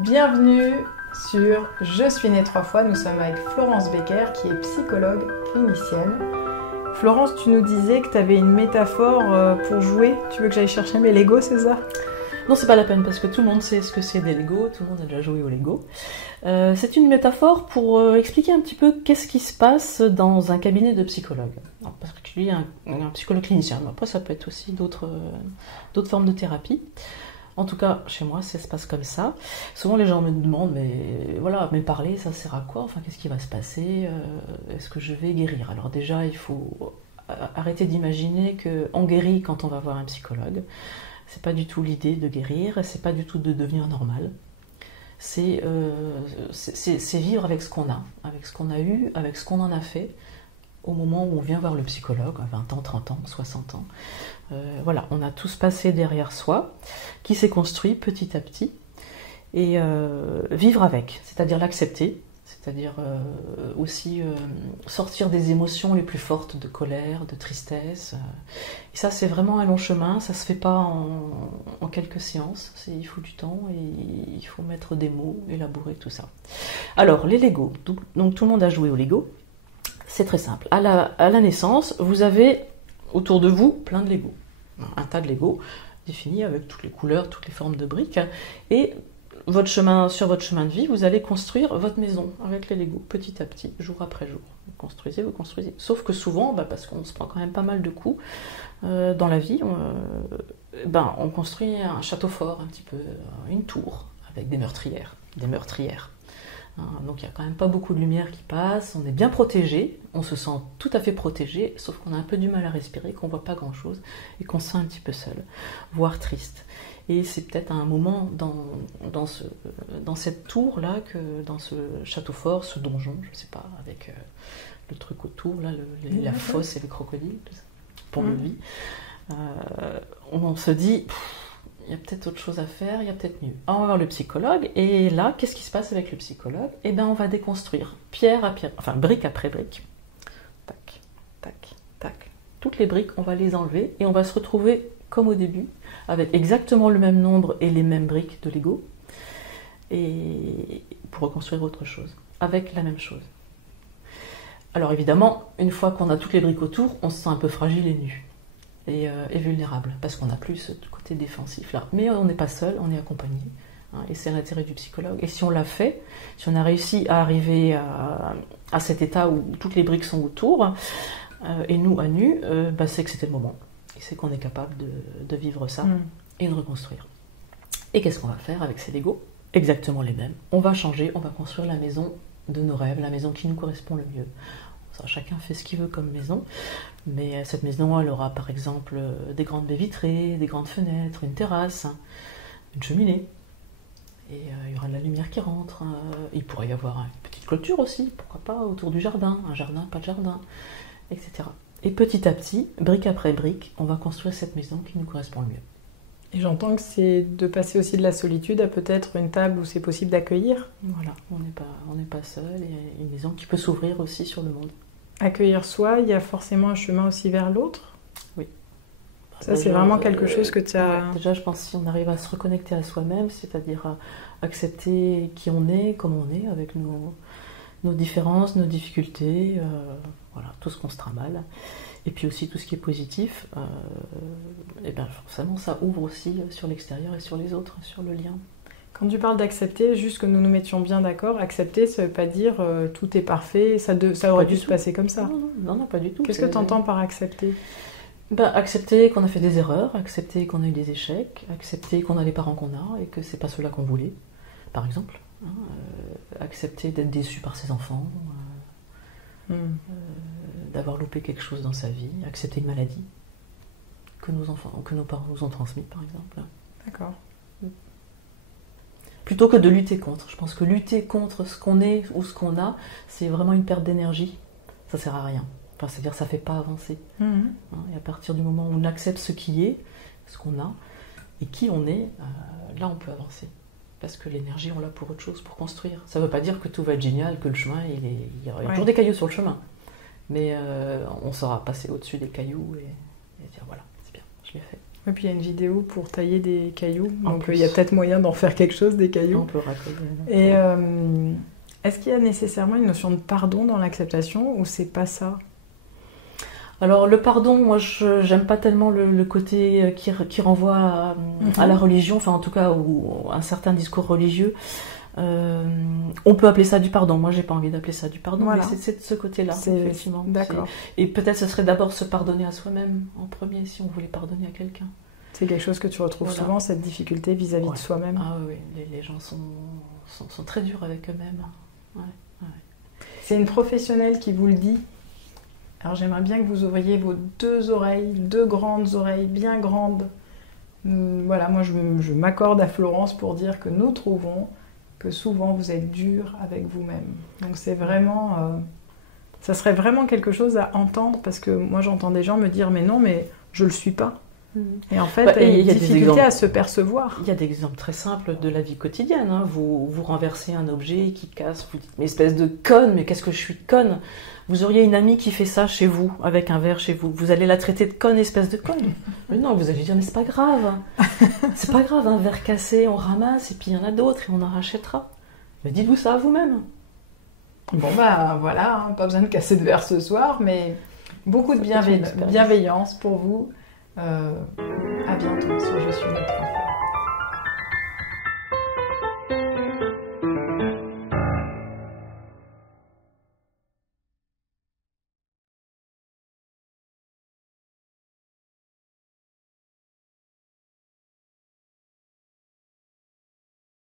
Bienvenue sur Je suis née 3 fois. Nous sommes avec Florence Becker qui est psychologue clinicienne. Florence, tu nous disais que tu avais une métaphore pour jouer. Tu veux que j'aille chercher mes Legos, c'est ça? Non, c'est pas la peine parce que tout le monde sait ce que c'est des Legos, tout le monde a déjà joué aux Legos. C'est une métaphore pour expliquer un petit peu qu'est-ce qui se passe dans un cabinet de psychologue. En particulier un psychologue clinicien, mais après ça peut être aussi d'autres formes de thérapie. En tout cas, chez moi, ça se passe comme ça. Souvent, les gens me demandent, mais parler, ça sert à quoi? Enfin, qu'est-ce qui va se passer? Est-ce que je vais guérir? Alors déjà, il faut arrêter d'imaginer qu'on guérit quand on va voir un psychologue. C'est pas du tout l'idée de guérir, c'est pas du tout de devenir normal. C'est vivre avec ce qu'on a, avec ce qu'on a eu, avec ce qu'on en a fait au moment où on vient voir le psychologue, à 20 ans, 30 ans, 60 ans. Voilà, on a tout ce passé derrière soi qui s'est construit petit à petit et vivre avec, c'est-à-dire l'accepter, c'est-à-dire aussi sortir des émotions les plus fortes de colère, de tristesse. Et ça, c'est vraiment un long chemin, ça se fait pas en quelques séances, il faut du temps et il faut mettre des mots, élaborer tout ça. Alors, les Legos, donc tout le monde a joué aux Legos, c'est très simple. À la naissance, vous avez autour de vous plein de Legos, un tas de Legos définis avec toutes les couleurs, toutes les formes de briques, et sur votre chemin de vie, vous allez construire votre maison avec les Legos, petit à petit, jour après jour. Vous construisez. Sauf que souvent, parce qu'on se prend quand même pas mal de coups dans la vie, on construit un château fort, un petit peu, une tour, avec des meurtrières. Donc il n'y a quand même pas beaucoup de lumière qui passe, on est bien protégé, on se sent tout à fait protégé, sauf qu'on a un peu du mal à respirer, qu'on ne voit pas grand-chose, et qu'on se sent un petit peu seul, voire triste. Et c'est peut-être à un moment dans cette tour-là, dans ce château fort, ce donjon, je ne sais pas, avec le truc autour, là, la fosse et les crocodiles, tout ça, pour le lit, on se dit, il y a peut-être autre chose à faire, il y a peut-être mieux. On va voir le psychologue, et là, qu'est-ce qui se passe avec le psychologue? Eh bien, on va déconstruire, pierre à pierre, enfin, brique après brique, tac, tac, tac. Toutes les briques, on va les enlever, et on va se retrouver comme au début, avec exactement le même nombre et les mêmes briques de Lego, et pour reconstruire autre chose, avec la même chose. Alors évidemment, une fois qu'on a toutes les briques autour, on se sent un peu fragile et nu, et vulnérable, parce qu'on n'a plus ce côté défensif là. Mais on n'est pas seul, on est accompagné, et c'est l'intérêt du psychologue. Et si on l'a fait, si on a réussi à arriver à cet état où toutes les briques sont autour, et nous à nu, c'est que c'était le moment. Et c'est qu'on est capable de vivre ça et de reconstruire. Et qu'est-ce qu'on va faire avec ces Legos? Exactement les mêmes. On va changer, on va construire la maison de nos rêves, la maison qui nous correspond le mieux. Ça, chacun fait ce qu'il veut comme maison, mais cette maison, elle aura par exemple des grandes baies vitrées, des grandes fenêtres, une terrasse, une cheminée, et il y aura de la lumière qui rentre. Il pourrait y avoir une petite clôture aussi, pourquoi pas, autour du jardin, un jardin, pas de jardin, etc. Et petit à petit, brique après brique, on va construire cette maison qui nous correspond le mieux. Et j'entends que c'est de passer aussi de la solitude à peut-être une table où c'est possible d'accueillir. Voilà, on n'est pas seul, et une maison qui peut s'ouvrir aussi sur le monde. Accueillir soi, il y a forcément un chemin aussi vers l'autre. Oui. Ça, déjà, c'est vraiment quelque chose que tu as... Déjà, je pense que si on arrive à se reconnecter à soi-même, c'est-à-dire à accepter qui on est, comme on est, avec nos différences, nos difficultés, voilà, tout ce qu'on se trimballe, et puis aussi tout ce qui est positif, et bien forcément ça ouvre aussi sur l'extérieur et sur les autres, sur le lien. Quand tu parles d'accepter, juste que nous nous mettions bien d'accord, accepter, ça ne veut pas dire tout est parfait, ça aurait dû se passer comme ça. Non, pas du tout. Qu'est-ce que tu entends par accepter? Accepter qu'on a fait des erreurs, accepter qu'on a eu des échecs, accepter qu'on a les parents qu'on a et que c'est pas ceux-là qu'on voulait, par exemple. Accepter d'être déçu par ses enfants, d'avoir loupé quelque chose dans sa vie, accepter une maladie que nos parents nous ont transmise, par exemple. D'accord. Plutôt que de lutter contre. Je pense que lutter contre ce qu'on est ou ce qu'on a, c'est vraiment une perte d'énergie. Ça sert à rien. Enfin, c'est-à-dire que ça ne fait pas avancer. Et à partir du moment où on accepte ce qui est, ce qu'on a, et qui on est, là on peut avancer. Parce que l'énergie, on l'a pour autre chose, pour construire. Ça ne veut pas dire que tout va être génial, que le chemin, il y aura toujours des cailloux sur le chemin. Mais on saura passer au-dessus des cailloux et dire voilà, c'est bien, je l'ai fait. Et puis il y a une vidéo pour tailler des cailloux, En donc plus. il y a peut-être moyen d'en faire quelque chose des On cailloux. peut raconter. Et est-ce qu'il y a nécessairement une notion de pardon dans l'acceptation ou c'est pas ça? Alors le pardon, moi je j'aime pas tellement le côté qui renvoie à la religion, enfin en tout cas ou un certain discours religieux. On peut appeler ça du pardon, moi j'ai pas envie d'appeler ça du pardon, Voilà. mais c'est de ce côté-là, C'est- effectivement. D'accord. Et peut-être ce serait d'abord se pardonner à soi-même en premier si on voulait pardonner à quelqu'un. C'est quelque chose que tu retrouves Voilà. souvent, cette difficulté vis-à-vis de Ouais. soi-même. Ah oui, les gens sont très durs avec eux-mêmes. Ouais. C'est une professionnelle qui vous le dit. Alors j'aimerais bien que vous ouvriez vos deux oreilles, deux grandes oreilles bien grandes. Voilà, moi je m'accorde à Florence pour dire que nous trouvons que souvent vous êtes dur avec vous-même. Donc c'est vraiment... ça serait vraiment quelque chose à entendre parce que moi j'entends des gens me dire mais non, mais je le suis pas. Et en fait, Bah, il y a et il une y a des difficulté exemples. à se percevoir. Il y a des exemples très simples de la vie quotidienne. Hein. Vous renversez un objet qui casse, vous dites mais espèce de conne, mais qu'est-ce que je suis conne. Vous auriez une amie qui fait ça chez vous, avec un verre chez vous. Vous allez la traiter de conne, espèce de conne. Mais non, vous allez dire mais c'est pas grave. C'est pas grave, un verre cassé, on ramasse et puis il y en a d'autres et on en rachètera. Mais dites-vous ça à vous-même. Bon bah voilà, hein, pas besoin de casser de verre ce soir, mais beaucoup de Ça peut être une expérience. bienveillance pour vous. À bientôt sur Je suis notre enfant.